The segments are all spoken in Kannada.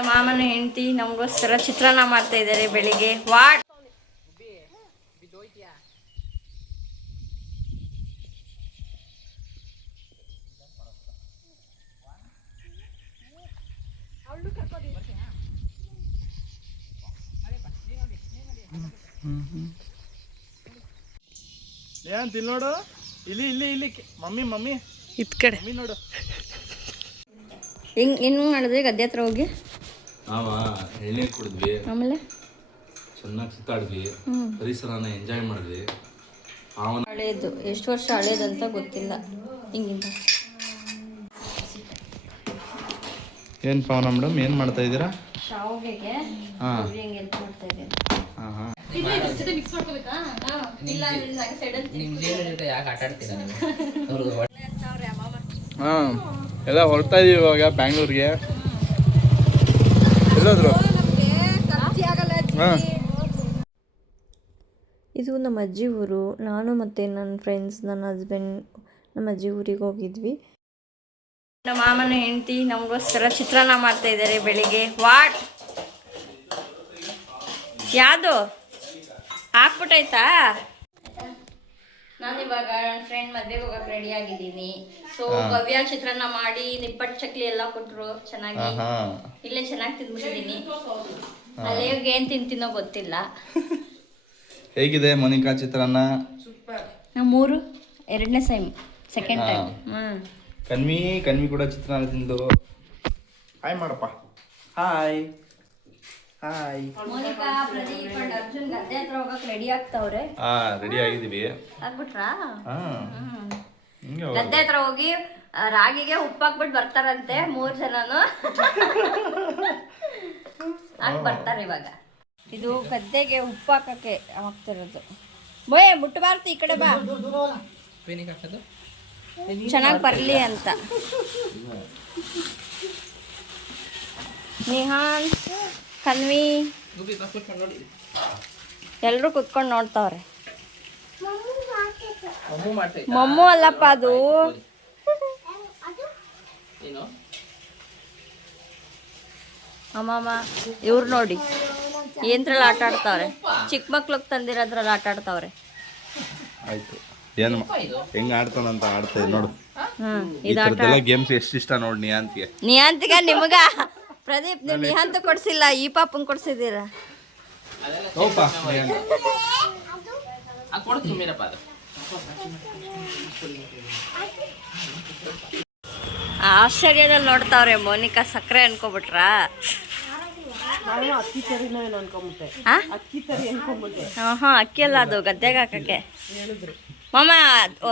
ನಮ್ಮ ಮಾಮನ ಹೆಂಡತಿ ನಮಗೋಸ್ಕರ ಚಿತ್ರಾನ್ನ ಮಾಡ್ತಾ ಇದ್ದಾರೆ ಬೆಳಿಗ್ಗೆ. ವಾಟ್? ಏನ್ ತಿನ್ ನೋಡು. ಇಲ್ಲಿ ಇಲ್ಲಿ ಇಲ್ಲಿ. Mummy mummy. ಇತ್ ಕಡೆ. ಮಮ್ಮಿ ನೋಡು. ಹೆಂಗ್ ಹೆಂಗ್ ಮಾಡಿದ್ರೆ ಗದ್ದೆ ಹತ್ರ ಹೋಗಿ. ನಾವ ಎಳ್ನೀರು ಕುಡಿದ್ವಿ. ಆಮೇಲೆ? ಚೆನ್ನಾಗಿ ಸುತ್ತಾಡಿದ್ವಿ. ಪರಿಸರನ ಎಂಜಾಯ್ ಮಾಡಿದ್ವಿ. ಅವನ ಹಳೇದು. ಎಷ್ಟು ವರ್ಷ ಹಳೇದಂತ ಗೊತ್ತಿಲ್ಲ. ಹಿಂಗಿಂದ. ಏನು ಪವನ ಮೇಡಮ್ ಏನು ಮಾಡ್ತಾ ಇದ್ದೀರಾ? ಶಾವಿಗೆಗೆ ಹಾಂ. ಹಿಂಗೆ ಹೆಲ್ಪ್ ಮಾಡ್ತಾ ಇದ್ದೀನಿ. ಹಾ ಹಾ. ಹಾ. ಎಲ್ಲ ಹೊರಡ್ತಾ ಇದೀವಿ ಇವಾಗ ಬ್ಯಾಂಗ್ಳೂರ್ಗೆ. ಎಲ್ಲೋದ್ರು? ಹಾ. ಇದು ನಮ್ಮ ಅಜ್ಜಿ ಊರು. ನಾನು ಮತ್ತು ನನ್ನ ಫ್ರೆಂಡ್ಸ್ ನನ್ನ ಹಸ್ಬೆಂಡ್ ನಮ್ಮ ಅಜ್ಜಿ ಊರಿಗೆ ಹೋಗಿದ್ವಿ. ನಮ್ಮ ಮಾಮನ ಹೆಂಡತಿ ನಮಗೋಸ್ಕರ ಚಿತ್ರಾನ್ನ ಮಾಡ್ತಾ ಇದ್ದಾರೆ ಬೆಳಿಗ್ಗೆ. ವಾಟ್ ಯಾವುದು? ಹಾಕ್ಬಿಟ್ಟೈತಾ ನಾನು ಇವಾಗ ನನ್ನ ಫ್ರೆಂಡ್ ಮದ್ವೆಗೆ ಹೋಗಕ್ ರೆಡಿ ಆಗಿದ್ದೀನಿ. ಸೊ ಭವ್ಯ ಚಿತ್ರಾನ್ನ ಮಾಡಿ ನಿಪ್ಪಟ್ಟು ಚಕ್ಲಿ ಎಲ್ಲ ಕೊಟ್ರು ಚೆನ್ನಾಗಿ. ಹಾ ಇಲ್ಲೇ ಚೆನ್ನಾಗಿ ತಿಂದ್ಬಿಟ್ಟಿದ್ದೀನಿ ಅಲ್ಲೇ ಹೋಗಿ ಏನು ತಿಂತೀನೋ ಗೊತ್ತಿಲ್ಲ. ಹೇಗಿದೆ ಮೋನಿಕಾ ಚಿತ್ರಾನ್ನ? ನಾವು ಮೂರು ಎರಡನೇ ಸೈಮ್ ಸೆಕೆಂಡ್ ಟೈಮ್ ಹ್ಮ್. ಕನ್ವಿ ಕನ್ವಿ ಕೂಡ ಚಿತ್ರಾನ್ನ ತಿಂದು. ಹಾಯ್ ಮಾಡಪ್ಪ hi hi. Monica Pradeep and Arjun ಗದ್ದೆ ಹತ್ರ ಹೋಗಕ್ ರೆಡಿ ಆಗ್ತಾವ್ರೆ. ಹಾ ರೆಡಿ ಆಗಿದ್ದೀವಿ. ಆಗ್ಬಿಟ್ರಾ? ಹಾ. ಹ್ಮ್. ಹಿಂಗೆ ಹೋಗೋದು. ಗದ್ದೆ ಹತ್ರ ಹೋಗಿ ಆ, ರಾಗಿಗೆ ಉಪ್ಪು ಹಾಕ್ಬಿಟ್ಟು ಬರ್ತಾರಂತೆ ಮೂರ್ ಜನನು. ಹಾಕ್ ಬರ್ತಾರೆ ಇವಾಗ. ಇದು ಗದ್ದೆಗೆ ಉಪ್ಪು ಹಾಕಕ್ಕೆ ಹಾಕ್ತಿರೋದು. ಮೊಯ್ ಮುಟ್ಟಬಾರ್ದು ಈ ಕಡೆ ಬಾ. ಚೆನ್ನಾಗಿ ಬರ್ಲಿ ಅಂತ. ನಿಹಾನ್ ಕನ್ವಿ ಎಲ್ಲರೂ ಕುತ್ಕೊಂಡು ನೋಡ್ತಾವ್ರೆ. ಮಮ್ಮು ಅಲ್ಲಪ್ಪ ಅದು. ಅಮ್ಮಮ್ಮ ಇವ್ರು ನೋಡಿ. ಏನ್ರಲ್ಲಿ ಆಟ ಆಡ್ತಾವ್ರೆ? ಚಿಕ್ಕ ಮಕ್ಳಿಗೆ ತಂದಿರೋದ್ರಲ್ಲಿ ಆಟ ಆಡ್ತಾವ್ರೆ. ಆಯ್ತು. ಏನು ಹೆಂಗ್ ಆಡ್ತಾನಂತ ಆಡ್ತಾ ನೋಡು. ಹ್ಮ್ ಈ ಥರದ್ದೆಲ್ಲ ಗೇಮ್ಸ್ ಎಷ್ಟು ಇಷ್ಟ ನೋಡಿ ನಿಯಾಂತಿಗೆ. ನಿಯಾಂತಿಗ ನಿಮಗ. ಪ್ರದೀಪ್ ನೀವು ನಿಹಂತ ಕೊಡ್ಸಿಲ್ಲ ಈ ಪಾಪನ್ ಕೊಡ್ಸಿದ್ದೀರಾ? ಆಶ್ಚರ್ಯದಲ್ಲಿ ನೋಡ್ತಾವ್ರೆ ಮೋನಿಕಾ ಸಕ್ಕರೆ ಅನ್ಕೋಬಿಟ್ರಾ? ಆ? ಹಾ ಹಾ ಅಕ್ಕಿ ಅಲ್ಲ ಅದು ಗದ್ದೆಗೆ ಹಾಕಕ್ಕೆ. ಮಾಮ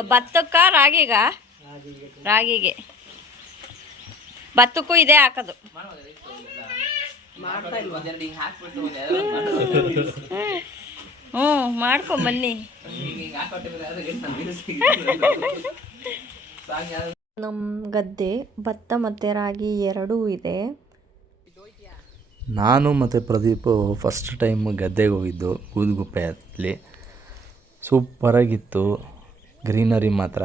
ಭತ್ತಕ್ಕ ರಾಗಿಗ. ರಾಗಿಗೆ. ಭತ್ತಕ್ಕೂ ಇದೇ ಹಾಕೋದು. ಹ್ಞೂ ಮಾಡ್ಕೊಂಡ್ ಬನ್ನಿ. ನಮ್ಮ ಗದ್ದೆ ಭತ್ತ ಮತ್ತು ರಾಗಿ ಎರಡೂ ಇದೆ. ನಾನು ಮತ್ತು ಪ್ರದೀಪ್ ಫಸ್ಟ್ ಟೈಮ್ ಗದ್ದೆಗೆ ಹೋಗಿದ್ದು ಬೂದುಗುಪ್ಪೆಯಲ್ಲಿ ಸೂಪರಾಗಿತ್ತು ಗ್ರೀನರಿ ಮಾತ್ರ.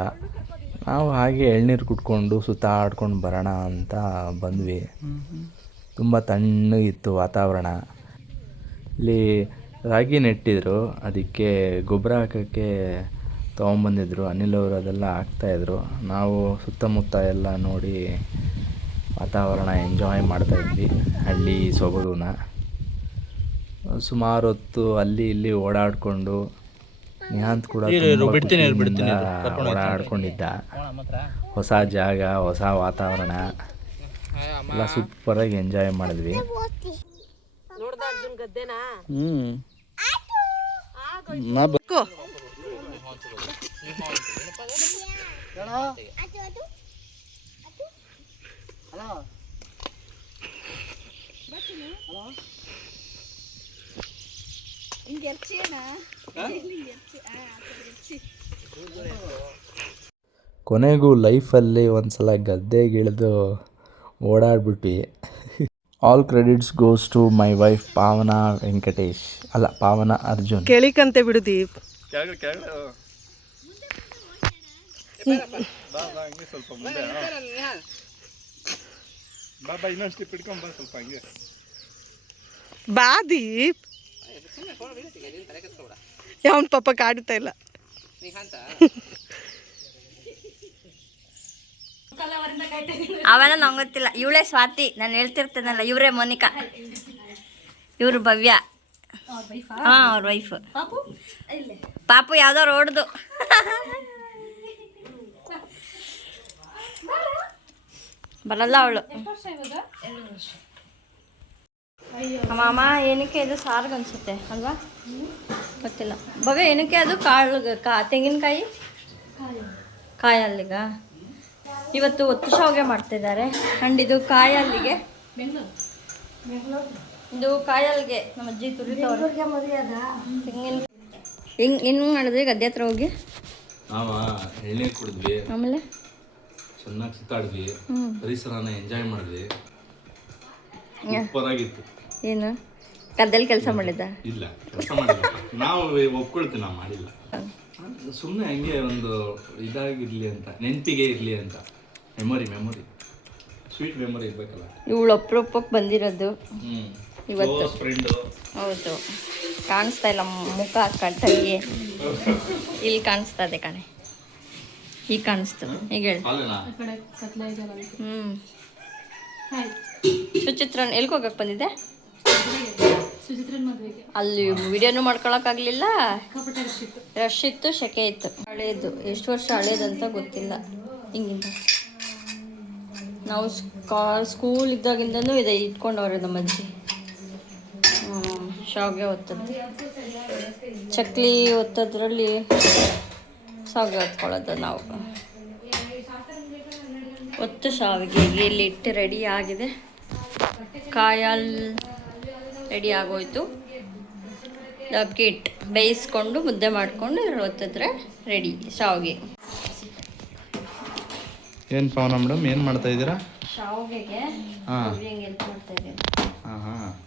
ನಾವು ಹಾಗೆ ಎಳ್ನೀರು ಕುಟ್ಕೊಂಡು ಸುತ್ತಾಡ್ಕೊಂಡು ಬರೋಣ ಅಂತ ಬಂದ್ವಿ. ತುಂಬ ತಣ್ಣಗಿತ್ತು ವಾತಾವರಣ. ಇಲ್ಲಿ ರಾಗಿ ನೆಟ್ಟಿದ್ರು, ಅದಕ್ಕೆ ಗೊಬ್ಬರ ಹಾಕೋಕ್ಕೆ ತೊಗೊಂಬಂದಿದ್ರು, ಅನಿಲ್ ಅವರು ಅದೆಲ್ಲ ಹಾಕ್ತಾಯಿದ್ರು ನಾವು ಸುತ್ತಮುತ್ತ ಎಲ್ಲ ನೋಡಿ ವಾತಾವರಣ ಎಂಜಾಯ್ ಮಾಡ್ತಾಯಿದ್ವಿ ಹಳ್ಳಿ ಸೊಬಗುನ ಸುಮಾರು ಹೊತ್ತು ಅಲ್ಲಿ ಇಲ್ಲಿ ಓಡಾಡಿಕೊಂಡು ನಿಹಾಂತ್ ಕೂಡ ಬಿಡ್ತೀನಿ ಬಿಡ್ತೀನಿ ಓಡಾಡ್ಕೊಂಡಿದ್ದ. ಹೊಸ ಜಾಗ ಹೊಸ ವಾತಾವರಣ. ಎಲ್ಲ ಸೂಪರಾಗಿ ಎಂಜಾಯ್ ಮಾಡಿದ್ವಿ. ಹ್ಮ್. ಕೊನೆಗೂ ಲೈಫಲ್ಲಿ ಒಂದು ಸಲ ಗದ್ದೆಗಿಳಿದು ಓಡಾಡ್ಬಿಟ್ವಿ. All credits goes to my wife Pavana Venkatesh ಅಲ್ಲ ಪಾವನ ಅರ್ಜುನ್ ಕೇಳಿಕಂತೆ ಬಿಡು ದೀಪ್. ಕೆಳಗಡೆ ಕೆಳಗಡೆ ಬಾ ಬಾ ಹಂಗೆ ಸ್ವಲ್ಪ ಮುಂದೆ ಬಾ ಬಾ ಇನ್ನೊಂದು ಸ್ಟಿಪ್ ಇಟ್ಕೊಂಡ್ ಬಾ ಸ್ವಲ್ಪ ಹಂಗೆ. ಬಾ ದೀಪ್. ಯಾವನ್ ಪಾಪ ಕಾಡುತ್ತಾ ಇಲ್ಲ? ಅವನ ನಂಗೆ ಗೊತ್ತಿಲ್ಲ ಇವಳೇ ಸ್ವಾತಿ ನಾನು ಹೇಳ್ತಿರ್ತೇನಲ್ಲ ಇವರೇ ಮೋನಿಕಾ. ಇವ್ರು ಭವ್ಯ. ಹಾಂ ಅವ್ರ ವೈಫ್ ಪಾಪು ಯಾವ್ದೋ ರೋಡ್ದು ಬರಲ್ಲ ಅವಳು. ಮಾಮ ಏನಕ್ಕೆ ಇದು ಸಾರ್ಗ ಅನ್ಸುತ್ತೆ ಅಲ್ವಾ? ಗೊತ್ತಿಲ್ಲ. ಬಗ ಏನಕ್ಕೆ ಅದು ಕಾಳು ಕಾ ತೆಂಗಿನಕಾಯಿ? ಕಾಯಲ್ಲಿಗ? ಇವತ್ತು ಒತ್ತು ಶಾವಿಗೆ ಮಾಡ್ತಿದ್ದಾರೆ. ಆ್ಯಂಡ್ ಇದು ಕಾಯಲ್ಲಿಗೆ ಇದು ಕಾಯಿ ಅಲ್ಲಿಗೆ ನಮ್ಮ ಅಜ್ಜಿ ತುರಿತವ್ರು ತೆಂಗಿನ ಹೆಂಗ್ ಹೆಂಗ್ ಮಾಡಿದ್ವಿ ಗದ್ದೆ ಹತ್ರ ಹೋಗಿ. ಎಣ್ಣೆ ಕುಡಿದ್ವಿ. ಆಮೇಲೆ? ಚೆನ್ನಾಗಿ ಸುತ್ತಾಡಿದ್ವಿ ಪರಿಸರನ ಎಂಜಾಯ್ ಮಾಡಿದ್ವಿ. ಸೂಪರ್ ಆಗಿತ್ತು. ಏನು ಗದ್ದೆಲಿ ಕೆಲಸ ಮಾಡಿದ್ದ? ಇಲ್ಲ ಕೆಲಸ ಮಾಡಿಲ್ಲ. ನಾವು ಒಪ್ಕೊಳ್ತೀವಿ ನಾವು ಮಾಡಿಲ್ಲ. ಸುಮ್ಮನೆ ಹಂಗೆ ಒಂದು ಇದಾಗಿರ್ಲಿ ಅಂತ ನೆನಪಿಗೆ ಇರಲಿ ಅಂತ. ಮೆಮೊರಿ ಮೆಮೊರಿ ಸ್ವೀಟ್ ಮೆಮೊರಿ ಇರ್ಬೇಕಲ್ಲ. ಇವಳು ಅಪ್ರೂಪಕ್ಕೆ ಬಂದಿರೋದು. ಹ್ಮ್. ಇವತ್ತು. ಫ್ರೆಂಡು ಹೌದು. ಕಾಣಿಸ್ತಾ ಇಲ್ಲ ಮುಖ ಕಟ್ಟಾಗಿ ಇಲ್ಲಿ ಕಾಣಿಸ್ತಾ ಇದೆ ಕಣೆ. ಈಗ ಕಾಣಿಸ್ತು. ಈಗ ಹೇಳಿ. ಹ್ಞೂ ಸುಚಿತ್ರ ಎಲ್ಗೆ ಬಂದಿದ್ದೆ? ಬಂದಿದೆ ಅಲ್ಲಿ ವಿಡಿಯೋನು ಮಾಡ್ಕೊಳಕ್ಕಾಗಲಿಲ್ಲ ರಶ್ ಇತ್ತು ಸೆಕೆ ಇತ್ತು. ಹಳೇದು, ಎಷ್ಟು ವರ್ಷ ಹಳೇದಂತ ಗೊತ್ತಿಲ್ಲ. ಹಿಂಗಿಂದ. ನಾವು ಸ್ಕಾ ಸ್ಕೂಲ್ ಇದ್ದಾಗಿಂದನೂ ಇದೆ, ಇಟ್ಕೊಂಡವ್ರೆ ನಮ್ಮ ಅಜ್ಜಿ. ಶಾವಿಗೆ ಒತ್ತದ್ದು ಚಕ್ಲಿ ಒತ್ತದ್ರಲ್ಲಿ ಶಾವಿಗೆ ಹೊತ್ಕೊಳ್ಳೋದು ನಾವು. ಒತ್ತು ಶಾವಿಗೆ ಇಲ್ಲಿ ಇಟ್ಟು ರೆಡಿ ಆಗಿದೆ. ಕಾಯಲ್ ರೆಡಿ ಆಗೋಯ್ತು. ಅದಕ್ಕೆ ಇಟ್ಟು ಬೇಯಿಸ್ಕೊಂಡು ಮುದ್ದೆ ಮಾಡಿಕೊಂಡು ಹೊತ್ತಿದ್ರೆ ಒತ್ತಿದ್ರೆ ರೆಡಿ ಶಾವಿಗೆ. ಏನು ಪವನ ಮೇಡಮ್ ಏನು ಮಾಡ್ತಾ ಇದ್ದೀರಾ? ಶಾವಿಗೆಗೆ ಹೆಲ್ಪ್ ಮಾಡ್ತಾ ಇದ್ದೀನಿ.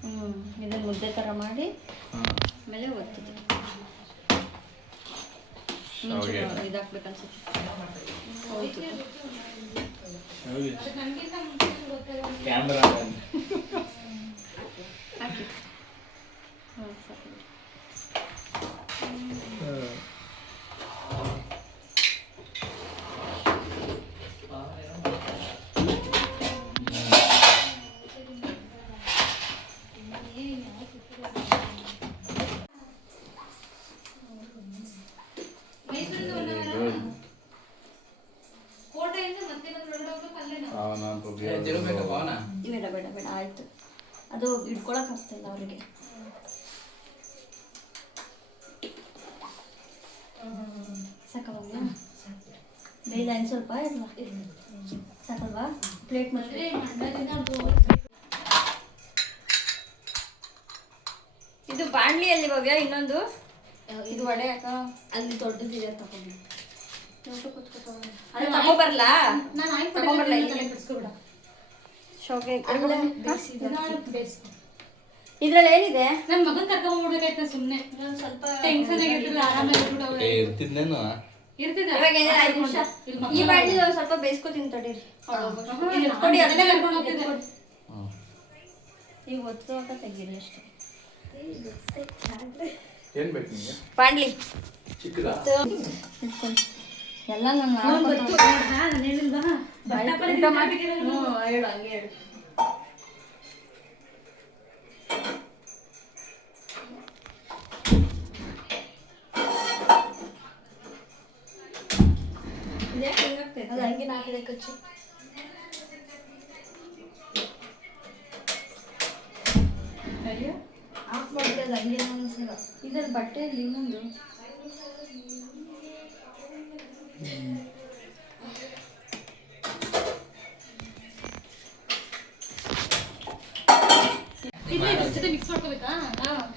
ಹ್ಞೂ ಇದನ್ನು ಮುದ್ದೆ ಥರ ಮಾಡಿ ಆಮೇಲೆ ಒತ್ತಿದೆ. ಶಾವಿಗೆ. ಇದಾಕ್ಬೇಕನ್ಸುತ್ತೆ ಹೌದು ಕ್ಯಾಮ್ರಾ. ಅವರಿಗೆ. ಇನ್ನು ಸ್ವಲ್ಪ ಇಲ್ವಾ ಸಾಕಲ್ವಾ? ಪ್ಲೇಟ್ ಮತ್ತೆ ಇದು ಬಾಣ್ಲಿಯಲ್ಲಿ ಭವ್ಯ ಇನ್ನೊಂದು? ಇದು ವಡೆ ಅಕ್ಕ ಅಲ್ಲಿ ದೊಡ್ಡದಿದೆ ತಗೊಂಡು. ಅದು ತಗೊಂಬರ್ಲಾ ಶಾವಿಗೆ ಇದ್ರಲ್ಲಿ ಏನಿದೆ? ನನ್ ಮಗನ್ ಕರ್ಕೊಂಡ್ ಹೋಗ್ಬೇಕಾಯ್ತ ಸುಮ್ನೆ. ಸ್ವಲ್ಪ ಟೆನ್ಷನ್ ಆಗಿರ್ತಿಲ್ಲ ಆರಾಮಾಗಿ ಇರ್ತಿದ್ನೇನು? ಇರ್ತಿದ್ದ? ಇವಾಗ ಏನಿಲ್ಲ ಐದು ನಿಮಿಷ. ಈ ಒಂದ್ ಸ್ವಲ್ಪ ಬೇಯಿಸ್ಕೊತೀನಿ ತಡೀರಿ ಕೊಡಿ ಅದನ್ನೇ ಕರ್ಕೊಂಡು ಹೋಗ್ತಿದ್ದೆ ಈಗ ಒತ್ತುವಾಗ ತೆಗೀರಿ ಅಷ್ಟೇ. ಏನು ಬೇಕು ನಿಮಗೆ? ಚಿಕ್ಕದ? ಎಲ್ಲ ನಾನು ನಾನು ಹೇಳಿಲ್ವಾ? ಹೇಳು ಹಂಗೆ ಹೇಳು.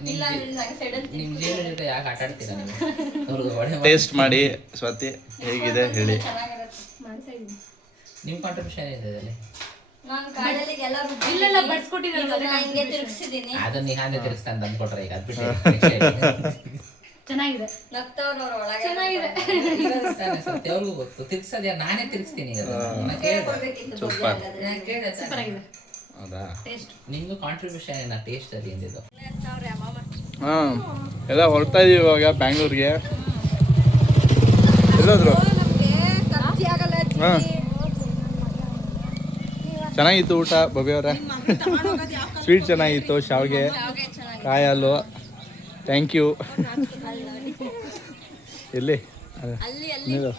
ಇಲ್ಲ ಇಲ್ಲ ಸೈಡಲ್ಲಿ ನಿಮ್ ಜೀವನ ಜೊತೆ ಯಾಕೆ ಆಟ ಆಡ್ತೀರಾ ನೀವು ಅವ್ರಿಗೆ ಹೊಡೆ ಟೇಸ್ಟ್ ಮಾಡಿ ಸ್ವಾತಿ ಹೇಗಿದೆ ಹೇಳಿ ನಿಮ್ ಕಾಂಟ್ರಿಬ್ಯೂಷನ್ ಏನಿದೆ ಅದರಲ್ಲಿ? ನಾನು ಕಾಡಲ್ಲಿಗೆ ಎಲ್ಲ ರುಬ್ಬಿ ಇಲ್ಲೆಲ್ಲ ಬಡ್ಸ್ಕೊಟ್ಟಿದ್ದಾರೆ ಇವಾಗ ನಾನು ಹಿಂಗೆ ತಿರುಗಿಸಿದ್ದೀನಿ. ಅದನ್ನ ನೀ ಹಾಗೆ ತಿರ್ಗಿಸ್ತಾ ಅಂತ ಅಂದ್ಕೊಟ್ರೆ ಈಗ ಅದ್ಬಿಟ್ಟು ಚೆನ್ನಾಗಿದೆ. ನಗ್ತವ್ರು ಅವ್ರ ಒಳಗೆ ಚೆನ್ನಾಗಿದೆ ಅವ್ರಿಗೂ ಗೊತ್ತು ತಿರ್ಗ್ಸೋದ್ ಯಾರು? ನಾನೇ ತಿರ್ಗಿಸ್ತೀನಿ ಈಗ ಅದನ್ನ. ನಾನ್ ಕೇಳ್ದೆ. ಕೊಡ್ಬೇಕಿತ್ತು ಸೂಪರ್ ನಾನ್ ಕೇಳ್ದೆ ತಾನೇ. ಚೆನ್ನಾಗಿದೆ ಹೌದಾ? ನಿಮ್ದು ಕಾಂಟ್ರಿಬ್ಯೂಷನ್ ಏನ ಟೇಸ್ಟ್ ಅಲ್ಲಿ ಎಂದಿದ್ದು ಹಾಂ. ಎಲ್ಲ ಹೊರಡ್ತಾ ಇದೀವಿ ಇವಾಗ ಬ್ಯಾಂಗ್ಳೂರಿಗೆ. ಎಲ್ಲೋದ್ರು? ಚೆನ್ನಾಗಿತ್ತು ಊಟ ಬಬಿಯವರೇ ಸ್ವೀಟ್ ಚೆನ್ನಾಗಿತ್ತು ಶಾವಿಗೆ ಕಾಯಲು. ಥ್ಯಾಂಕ್ ಯು ಎಲ್ಲಿ? ನೀರು.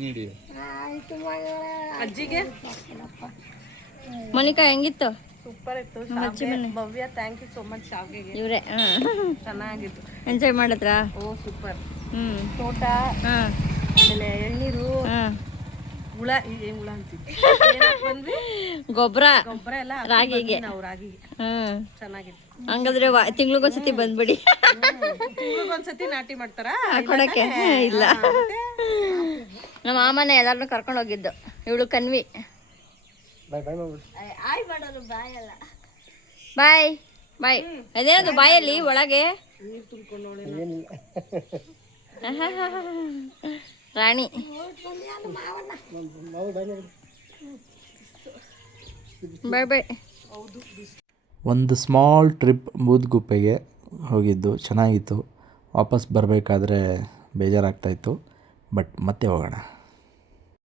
ನೀಡಿ. ಮೋನಿಕಾ ಹೆಂಗಿತ್ತು? ಸೂಪರ್ ಇತ್ತು. Bhavya thank you so much ಶಾವ್ಗೆಗೆ. ಇವ್ರೆ ಚೆನ್ನಾಗಿತ್ತು. ಎಂಜಾಯ್ ಮಾಡಿದ್ರಾ? ಓ ಸೂಪರ್. ಹ್ಮ್. ತೋಟ ಹಾಂ. ಆಮೇಲೆ ಎಳ್ನೀರು ಹಾಂ. ಹುಳ ಏನ್ ಹುಳ ಅಂತೀವಿ ಬಂದ್ವಿ? ಗೊಬ್ಬರ. ಗೊಬ್ಬರ ಎಲ್ಲ ರಾಗಿಗೆ. ನಾವು ರಾಗಿಗೆ. ಚೆನ್ನಾಗಿತ್ತು. ಹಂಗಾದ್ರೆ ತಿಂಗ್ಳಿಗೊಂದ್ಸತಿ ಬಂದ್ಬಿಡಿ. ಒಂದ್ಸತಿ ನಾಟಿ ಮಾಡ್ತಾರ? ಕೊಡಕ್ಕೆ. ಇಲ್ಲ. ನಮ್ಮ ಮಾಮನೆ ಎಲ್ಲಾರನ್ನೂ ಕರ್ಕೊಂಡು ಹೋಗಿದ್ದು. ಇವಳು ಕನ್ವಿ. ಆಯ್ ಮಾಡೋದು ಬಾಯ್ ಅಲ್ಲ. ಬಾಯ್ ಬಾಯ್. ಅದೇನದು ಬಾಯಲ್ಲಿ ಒಳಗೆ? ರಾಣಿ. ಬಾಯ್ ಬಾಯ್ ಒಂದು ಸ್ಮಾಲ್ ಟ್ರಿಪ್ ಬೂದ್ಗುಪ್ಪೆಗೆ ಹೋಗಿದ್ದು ಚೆನ್ನಾಗಿತ್ತು. ವಾಪಸ್ ಬರಬೇಕಾದ್ರೆ ಬೇಜಾರಾಗ್ತಾಯಿತ್ತು ಬಟ್ ಮತ್ತೆ ಹೋಗೋಣ.